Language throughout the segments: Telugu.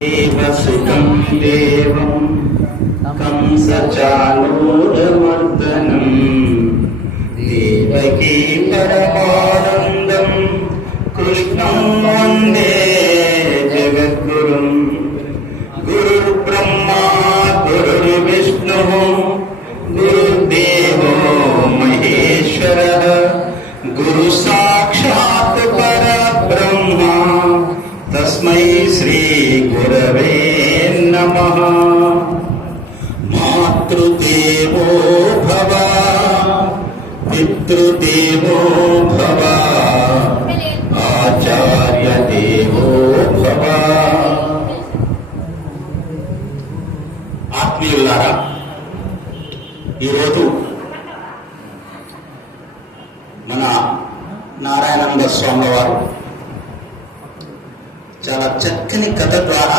దేవసుతం దేవం కంసచాణూరమర్దనం దేవకీ పరమానందం కృష్ణం వందే జగద్గురుం. గురుర్బ్రహ్మా గురుర్విష్ణుః గురుర్దేవో మహేశ్వరః గురు సాక్షాత్ పరబ్రహ్మ తస్మై శ్రీ గురవే నమః. మాతృదేవో భవ పితృదేవో భవ ఆచార్య దేవో భవ. ఆత్మీయులారా, ఈరోజు మన నారాయణానంద స్వామి వారు చాలా చక్కని కథ ద్వారా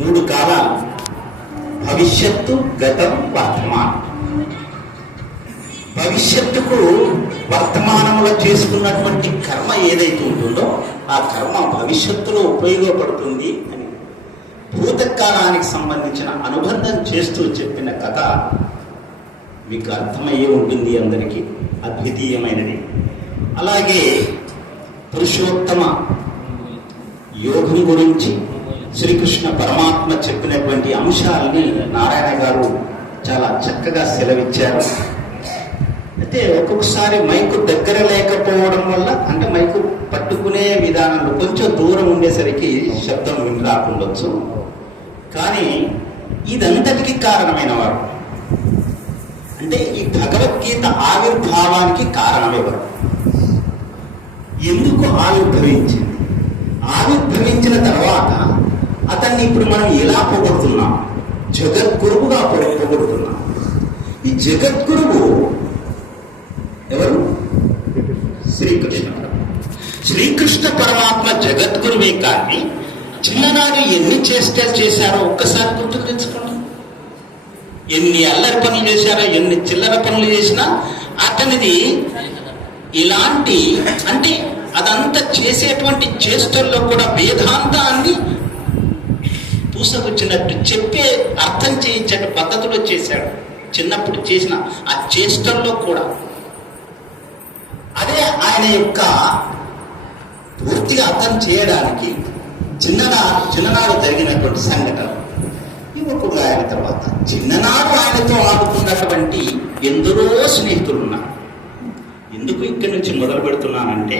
3 కాలాలు, భవిష్యత్తు, గతం, వర్తమానం. భవిష్యత్తుకు వర్తమానంలో చేసుకున్నటువంటి కర్మ ఏదైతే ఉంటుందో ఆ కర్మ భవిష్యత్తులో ఉపయోగపడుతుంది అని భూతకాలానికి సంబంధించిన అనుబంధం చేస్తూ చెప్పిన కథ మీకు అర్థమయ్యే ఉంటుంది. అందరికీ అద్వితీయమైనది. అలాగే పురుషోత్తమ యోగం గురించి శ్రీకృష్ణ పరమాత్మ చెప్పినటువంటి అంశాలని నారాయణ గారు చాలా చక్కగా సెలవిచ్చారు. అయితే ఒక్కొక్కసారి మైకు దగ్గర లేకపోవడం వల్ల, అంటే మైకు పట్టుకునే విధానంలో కొంచెం దూరం ఉండేసరికి శబ్దం విని రాకుండొచ్చు. కానీ ఇదంతటికి కారణమైన వారు, అంటే ఈ భగవద్గీత ఆవిర్భావానికి కారణమెవరు, ఎందుకు ఆవిర్భవించింది, ఆవిర్భవించిన తర్వాత అతన్ని ఇప్పుడు మనం ఎలా పొగుడుతున్నాం, జగద్గురువుగా పొగుడుతున్నాం. ఈ జగద్గురువు ఎవరు? శ్రీకృష్ణ. శ్రీకృష్ణ పరమాత్మ జగద్గురువే. కానీ చిన్ననాడు ఎన్ని చేష్టలు చేశారో ఒక్కసారి గుర్తుకు తెచ్చుకోండి. ఎన్ని అల్లరి పనులు చేశారో, ఎన్ని చిల్లర పనులు చేసినా అతనిది ఇలాంటి, అంటే అదంతా చేసేటువంటి చేష్టల్లో కూడా వేదాంతాన్ని పూసకొచ్చినట్టు చెప్పే, అర్థం చేయించే పద్ధతిలో చేశాడు. చిన్నప్పుడు చేసిన ఆ చేష్టల్లో కూడా అదే ఆయన యొక్క పూర్తిగా అర్థం చేయడానికి చిన్ననాడు జరిగినటువంటి సంఘటన. యువకుడు ఆయన తర్వాత చిన్ననాడు ఆయనతో ఆడుకున్నటువంటి ఎందరో స్నేహితులు ఉన్నారు. ఎందుకు ఇక్కడి నుంచి మొదలు పెడుతున్నానంటే,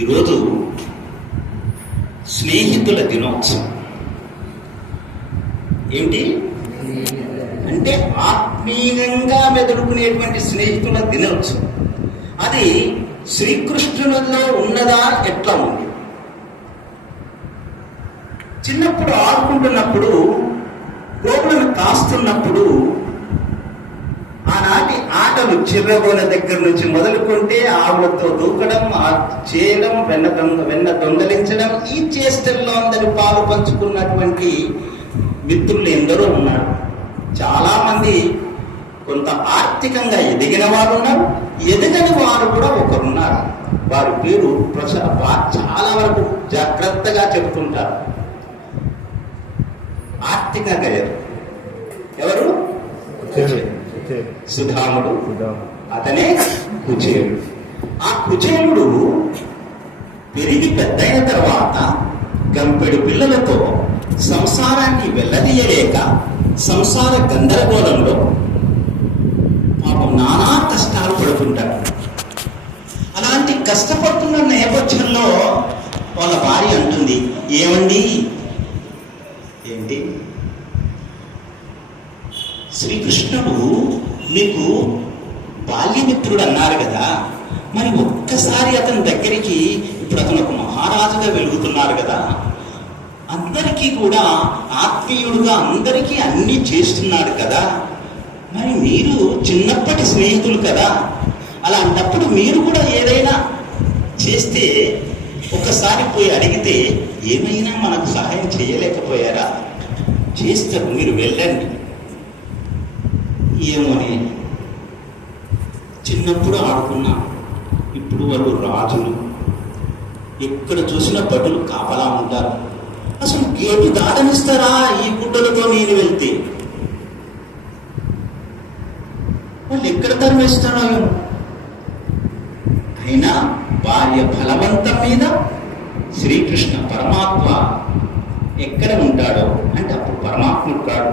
ఈరోజు స్నేహితుల దినోత్సవం. ఏంటి అంటే ఆత్మీయంగా మెదులుకునేటువంటి స్నేహితుల దినోత్సవం. అది శ్రీకృష్ణునిలో ఉన్నదా, ఎట్లా ఉంది? చిన్నప్పుడు ఆడుకుంటున్నప్పుడు, గోవులను కాస్తున్నప్పుడు ఆనాటి ఆటలు, చిర్రగోల దగ్గర నుంచి మొదలుకుంటే ఆవులతో దూకడం, చేయడం, వెన్న దొంగలించడం, ఈ చేష్టల్లో అందరూ పాలు పంచుకున్నటువంటి మిత్రులు ఎందరో ఉన్నారు. చాలా మంది కొంత ఆర్థికంగా ఎదిగిన వారు ఉన్నారు, ఎదగని వారు కూడా ఒకరున్నారు. వారి పేరు చాలా వరకు జాగ్రత్తగా చెబుతుంటారు. ఆర్థికంగా ఎవరు? సుధాముడు, అతనే కుచేలుడు. ఆ కుచేలుడు పెరిగి పెద్దయిన తర్వాత గంపెడు పిల్లలతో సంసారాన్ని వెళ్ళదీయలేక సంసార గందరగోళంలో పాపం నానా కష్టాలు పడుతుంటాడు. అలాంటి కష్టపడుతున్న నేపథ్యంలో వాళ్ళ భార్య అంటుంది, ఏమండి, ఏంటి శ్రీకృష్ణుడు మీకు బాల్యమిత్రుడు అన్నారు కదా, మరి ఒక్కసారి అతని దగ్గరికి, ఇప్పుడు అతను ఒక మహారాజుగా వెలుగుతున్నారు కదా, అందరికీ కూడా ఆత్మీయుడుగా అందరికీ అన్నీ చేస్తున్నాడు కదా, మరి మీరు చిన్నప్పటి స్నేహితులు కదా, అలాంటప్పుడు మీరు కూడా ఏదైనా చేస్తే ఒకసారి పోయి అడిగితే ఏమైనా మనకు సహాయం చేయలేకపోయారా? చేస్తారు, మీరు వెళ్ళండి. ఏమోని చిన్నప్పుడు ఆడుకున్నా, ఇప్పుడు వాళ్ళు రాజులు, ఎక్కడ చూసినా భటులు కాపలా ఉంటారు. గేటు దాటనిస్తారా ఈ గుడ్డలతో నేను వెళ్తే? వాళ్ళు ఎక్కడ తరిమేస్తారో ఏమో. అయినా భార్య బలవంతం మీద శ్రీకృష్ణ పరమాత్మ ఎక్కడ ఉంటాడో అంటే అప్పుడు పరమాత్ముడు కాడు,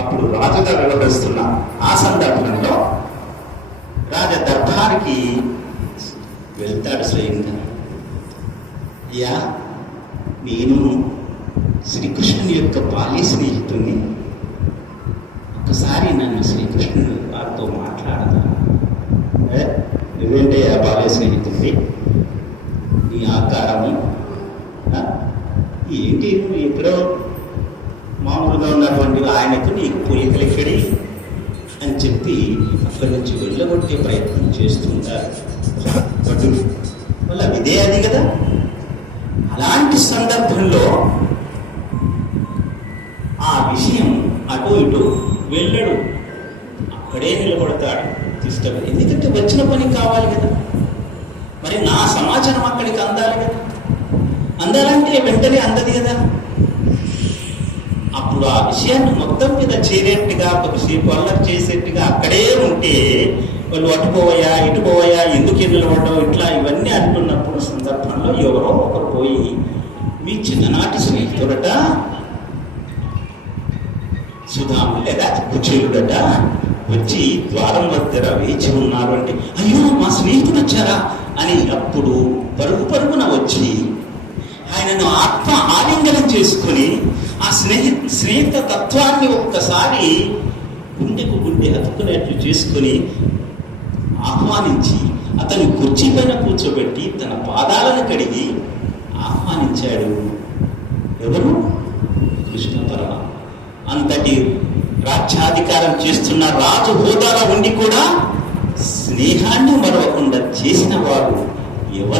అప్పుడు రాజుగా వ్యవహరిస్తున్న ఆ సందర్భంలో రాజ దర్బార్కి వెళ్తాడు స్వయంగా. అయ్యా, నేను శ్రీకృష్ణుని యొక్క బాల్య స్నేహితుడిని, ఒకసారి నన్ను శ్రీకృష్ణుడు వారితో మాట్లాడదా? నువ్వేంటే ఆ బాల్య స్నేహితుడి, నీ ఆకారము ఏంటి, నువ్వు ఎక్కడో మామూలుగా ఉన్నటువంటి ఆయనకు నీకు పోలికలెక్కడి అని చెప్పి అక్కడి నుంచి వెళ్ళగొట్టే ప్రయత్నం చేస్తుంటారు భటులు. వాళ్ళ విధే అది కదా. అలాంటి సందర్భంలో ఆ విషయం అటు ఇటు వెళ్ళడు, అక్కడే నిలబడతాడు తీసుకెళ్ళి. ఎందుకంటే వచ్చిన పని కావాలి కదా, మరి నా సమాచారం అక్కడికి అందాలి కదా. అందాలంటే వెంటనే అందది కదా. అప్పుడు ఆ విషయాన్ని మొత్తం మీద చేరేట్టుగా కొద్దిసేపు అల్లరి చేసేట్టుగా అక్కడే ఉంటే వాళ్ళు అటుపోవయా ఇటుపోవయా ఎందుకు నిలబడడం ఇట్లా ఇవన్నీ అంటున్నప్పుడు సందర్భంలో ఎవరో ఒకరు పోయి, మీ చిన్ననాటి స్నేహితుడట సుధాము లేదా కుచేలుడట వచ్చి ద్వారం వద్దర వేచి ఉన్నారు అంటే, అయ్యో మా స్నేహితుడు వచ్చారా అని అప్పుడు పరుగున వచ్చి ఆయనను ఆత్మ ఆలింగనం చేసుకుని ఆ స్నేహిత తత్వాన్ని ఒక్కసారి గుండెకు గుండె హత్తుకునేట్లు చేసుకుని ఆహ్వానించి అతని కుర్చీ పైన కూర్చోబెట్టి తన పాదాలను కడిగి ఆహ్వానించాడు. ఎవరు? కృష్ణ పరమాత్మ. అంతటి రాజ్యాధికారం చేస్తున్న రాజు హోదాలో ఉండి కూడా స్నేహాన్ని మరవకుండా చేసిన వారు ఎవరు?